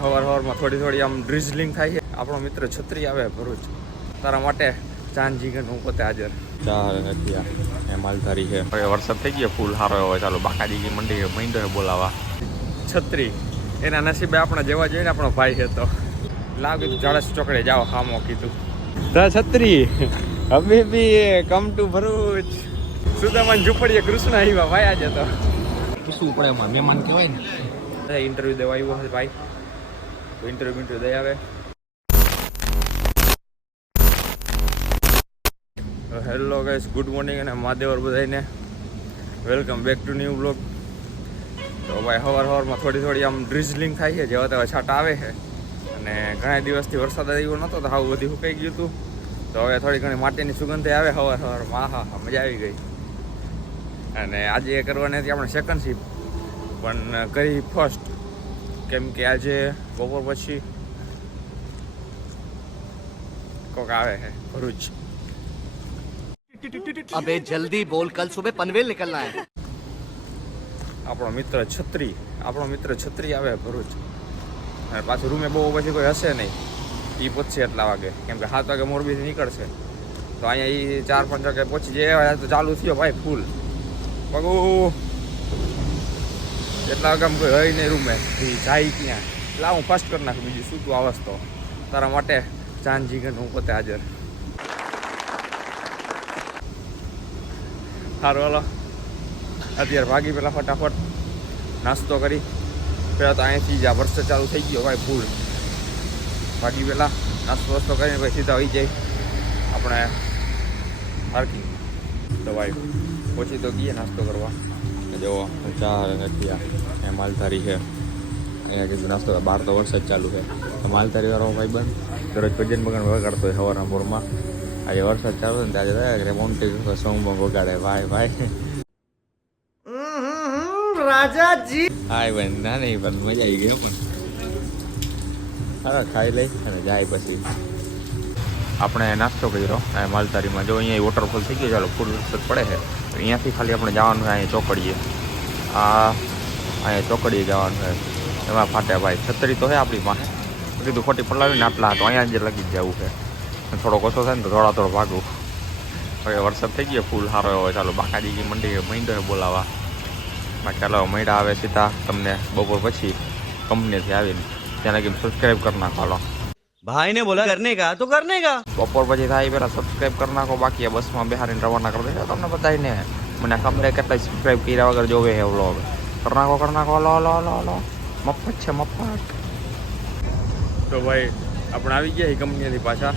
હવાર હવારમાં થોડી થોડી આમ ડ્રિઝલિંગ થાય છે. આપણો મિત્ર છત્રી આવે ભરૂચ. તારા માટે ચાંદ જીગન હું પોતે હાજર. ચાર નથી એ માલધારી છે. હવે વરસાદ થઈ ગયો ફૂલ સારો એવો. ચાલો બાકાજી મંડી મહિન્દો બોલાવા. છત્રી એના નસીબે આપણા જેવા જોઈએ ને આપણો ભાઈ છે તો. લાવ કીધું જાડસ ચોકડે જાઓ હામો કીધું. તા છત્રી હવે બી કમ ટુ ભરૂચ. સુદામાન ઝુંપડીએ કૃષ્ણ આવ્યા ભાઈ આજે તો. શું પડે એમાં મહેમાન કહેવાય ને. ઇન્ટરવ્યુ દેવા આવ્યો છે ભાઈ. તો ઇન્ટરવ્યુ ઇન્ટરવ્યુ દઈ આવે હેલો ગાઈસ ગુડ મોર્નિંગ અને મહાદેવર બધાને welcome back to new blog તો ભાઈ સવાર સવારમાં થોડી થોડી આમ ડ્રિઝલિંગ થાય છે, જેવા તેવા છાંટા આવે છે. અને ઘણા દિવસથી વરસાદ આવ્યો નહોતો તો આવું બધું સુકાઈ ગયું હતું. તો હવે થોડી ઘણી માટીની સુગંધ આવે સવાર સવારમાં હા હા મજા આવી ગઈ. અને આજે એ કરવાની હતી આપણે સેકન્ડ શિફ્ટ પણ કરી ફર્સ્ટ કેમ કે આજે બપોર પછી કોક આવે છે ભરૂચ અબે જલ્દી બોલ કલ સુબહ પનવેલ નીકળના હે આપણો મિત્ર છત્રી આપણો મિત્ર છત્રી આવે ભરૂચ અને પાછું રૂમે બહુ પછી કોઈ હશે નહીં એ પહોંચશે એટલા વાગે કેમ કે સાત વાગે મોરબીથી નીકળશે તો અહીંયા એ ચાર પાંચ વાગે પહોંચી જાય તો ચાલુ થયો ભાઈ ફૂલ પગું એટલા આગામ કોઈ હોય નહીં રૂમે. એ જાય ક્યાં? એટલે હું ફર્સ્ટ કરી નાખું. બીજું શું તું આવસ તો? તારા માટે ચાંદ જીગન હું પોતે હાજર. સારું હાલો. અત્યારે ભાગી પેલા ફટાફટ. નાસ્તો કરી. પેલા તો અહીંયાથી જ આ વરસાદ ચાલુ થઈ ગયો ભાઈ ફૂલ. ભાગી પેલા નાસ્તો વાસ્તો કરીને પછી સીધા આવી જાય આપણે પાર્કિંગ તો ભાઈ, પછી તો ગઈએ નાસ્તો કરવા. જવો ચાર નથી એ માલધારી છે. અહીંયા કીધું નાસ્તો બાર તો વરસાદ ચાલુ છે. તો માલધારીવાળો ભાઈ બંધ દરરોજ ભજન બગણ વગાડતો હોય સવારના પૂરમાં આજે વરસાદ ચાલુ ને ત્યારે થાય મોન્ટી સોંગ બોંગ વગાડે. ભાઈ ભાઈ. રાજાજી. હાય બેન ના નહીં પણ મજા આવી ગઈ પણ. સારા ખાઈ લઈ અને જાય પછી. આપણે નાસ્તો કર્યો. આ માલધારીમાં જો અહીંયા વોટરફોલ થઈ ગયો ચાલો ફૂલ વરસાદ પડે છે. તો અહીંયાથી ખાલી આપણે જવાનું અહીંયા ચોકડીએ. આ અહીંયા ચોકડીએ જવાનું છે. એમાં ફાટે ભાઈ. છત્રી તો છે આપણી પાસે. કીધું ખોટી પલાવીને આટલા તો અહીંયા જ લગી જવું છે. થોડોક ઓછો થાય ને તો થોડા થોડો ભાગું. હવે વરસાદ થઈ ગયો ફૂલ સારો એવો. ચાલો બાકાજી મંડી મહિન્દો બોલાવા બાકી ચાલો મહિડા આવે સીધા તમને બપોર પછી કંપનીથી આવીને. ત્યાં લગી સબસ્ક્રાઈબ કરી નાખો ભાઈ ને બોલા કરને કા તો કરને કા બપોર પછી થાય પેલા સબસ્ક્રાઇબ કરી નાખો બાકી બસમાં બિહારીને રવાના કરી દેજો. તમને બધાને મને ખબર કેટલા સબસ્ક્રાઇબ કર્યા વગર જોવે હે ઓલો હવે કરી નાખો કરી લો લો લો લો મફત છે મફત. તો ભાઈ આપણે આવી ગયા એ કંપનીથી પાછા.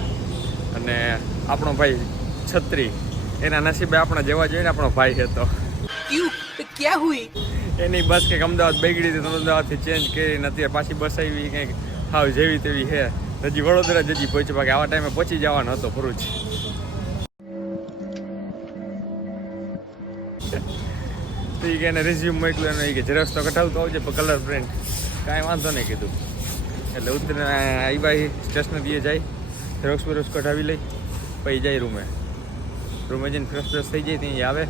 અને આપણો ભાઈ છત્રી એના નસીબે આપણે જેવા જોઈને આપણો ભાઈ હતો. ક્યાં હુઈ? એની બસ કે અમદાવાદ બગડી હતી અમદાવાદથી ચેન્જ કરી નથી પાછી બસ આવી કંઈક હાવ જેવી તેવી હે હજી વડોદરા જ હજી પહોંચ્યો, બાકી આવા ટાઈમે પહોંચી જવાનો હતો ભરૂચ. તો એ કે એને રિઝ્યુમ મોકલ્યો ઈ કે ઝેરોક્સ તો કઢાવતો આવજે, પણ કલર પ્રિન્ટ કાંઈ વાંધો નહીં કીધું. એટલે ઉતરીને આવ્યા સ્ટેશનરીએ જાય ઝેરોક્સ બેરોક્સ કઢાવી લઈ, પછી જાય રૂમે. રૂમે જઈને ફ્રેશ ફ્રેશ થઈ જાય, ત્યાં આવે,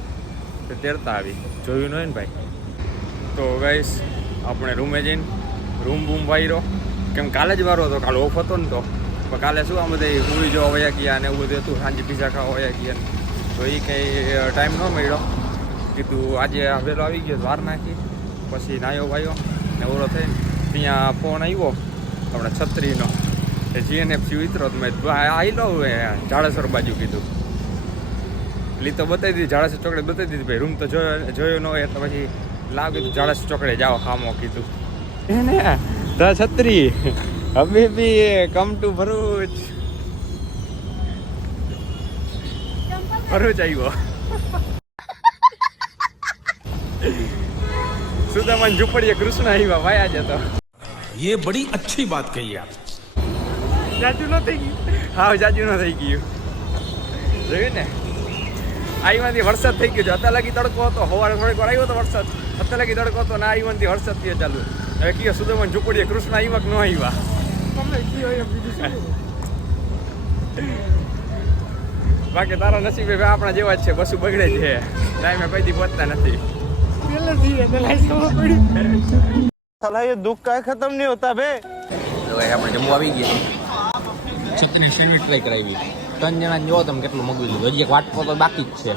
તો તેરતા આવી. જોયું ન હોય ને ભાઈ? તો ગાઈસ આપણે રૂમે જઈને રૂમ બૂમ વાયરો. કેમ કાલે જ વારો હતો, કાલે ઓફ હતો ને તો. પણ કાલે શું આ બધા મૂવી જોવા વયા ગયા ને એવું બધું હતું, સાંજે પીઝા ખાવા વયા ગયા તો એ કંઈ ટાઈમ ન મળ્યો. કીધું આજે વહેલો આવી ગયો, વાર નાખી. પછી નાયો ભાઈઓ ને ઓરો થઈ ત્યાં ફોન આવ્યો આપણે છત્રીનો. એ જીએનએફસી ઉતરો તો મેં આવી લો જાડેસર બાજુ કીધું. લી તો બતાવી દીધી જાડેસર ચોકડે બતાવી દીધી, ભાઈ રૂમ તો જોયો જોયો ન હોય તો પછી લાવ કીધું જાડેસર ચોકડે જાઓ, હામો, કીધું. એને ધ છત્રી હવે become to Bharuch Bharuch આવ્યો સુદામાન ઝુંપડીએ કૃષ્ણ આવ્યા ભાઈ આજે તો ये बड़ी अच्छी बात कही आप જાજુ ન થઈ ગયું હા જાજુ ન થઈ ગયું જોયું ને આઈવાનથી વરસાદ થઈ ગયો છે. અત્યારે લગી તડકો હતો. હવારે થોડીક વાર આવ્યો હતો વરસાદ. અત્યારે લગી તડકો હતો ના આઈવાનથી વરસાદ થયો ચાલુ. હવે કયો સુદમન ઝુંપડીએ કૃષ્ણ આવ્યા કે ન આવ્યા બાકી તારા નસીબે આપણા જેવા જ છે. બસું બગડે છે. ટાઈમે કોઈ દી પહોંચતા નથી. સાલા એ દુઃખ કાય ખતમ નહીં હોતા બે તો આપણે જમવા આવી ગયા. છોકરી ફિલ્મ ટ્રાય કરાવી. ત્રણ જણા જો તમે કેટલું મગવી લીધું. હજી એક વાટકો તો બાકી જ છે.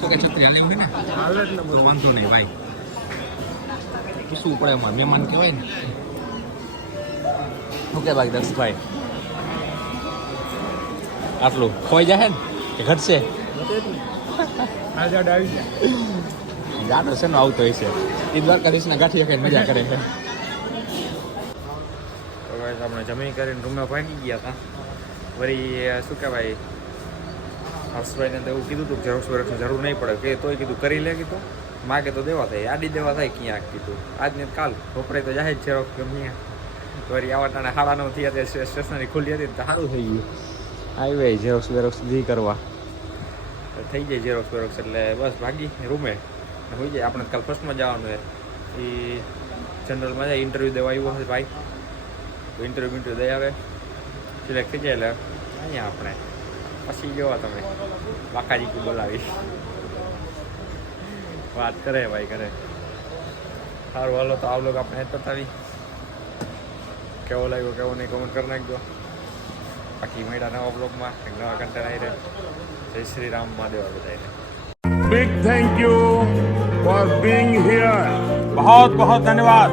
તો કે છત્રી હાલે ને? તો વાંધો નહીં ભાઈ. પૂછવું પડે એમાં મહેમાન કહેવાય ને. શું કે ભાઈ દક્ષભાઈ? આટલું ખોઈ જાય ને? કે ઘટશે? ગાડો છે ને આવતો હશે એ દ્વારકાધીશના ગાંઠિયા ખાઈને મજા કરે છે. આપણે જમી કરીને રૂમમાં ભાગી ગયા હતા. વળી શું કહેવાય? હર્ષભાઈને તો એવું કીધું હતું કે ઝેરોક્ષ જરૂર નહીં પડે. કે તોય કીધું કરી લે કીધું. માગે તો દેવા થાય. આડી દેવા થાય ક્યાંક કીધું. આજને કાલ. વપરાય તો જાય જ ઝેરોક્ષ ગમીએ વળી આવા ટાણે હાડા નવ થયા ત્યાં સ્ટેશનરી ખુલ્લી હતી તો સારું થઈ ગયું. આવી ભાઈ ઝેરોક્ષ વેરોક્ષ દી કરવા. થઈ જાય ઝેરોક્ષ વેરોક્ષ એટલે બસ ભાગી રૂમે. હોઈ જાય. આપણે કાલ ફર્સ્ટમાં જવાનું છે. એ જનરલમાં જાય. ઇન્ટરવ્યૂ દેવા આવ્યો હશે ભાઈ. તો ઇન્ટરવ્યુ ઇન્ટરવ્યુ દઈ આવે. લખી છે એટલે અહીંયા આપણે. પછી જોવા તમે. વાકાજી બોલાવીશ. વાત કરે ભાઈ કરે સારું હાલો તો આવલોગ આપણે બતાવી કેવો લાગ્યો કેવો નહીં કોમેન્ટ કરી નાખજો. બાકી મેળા નવા બ્લોગમાં એક નવા કંટેન આવી રહે. જય શ્રી રામ મહાદેવ બધાને big thank you for being here બહુ બહુ ધન્યવાદ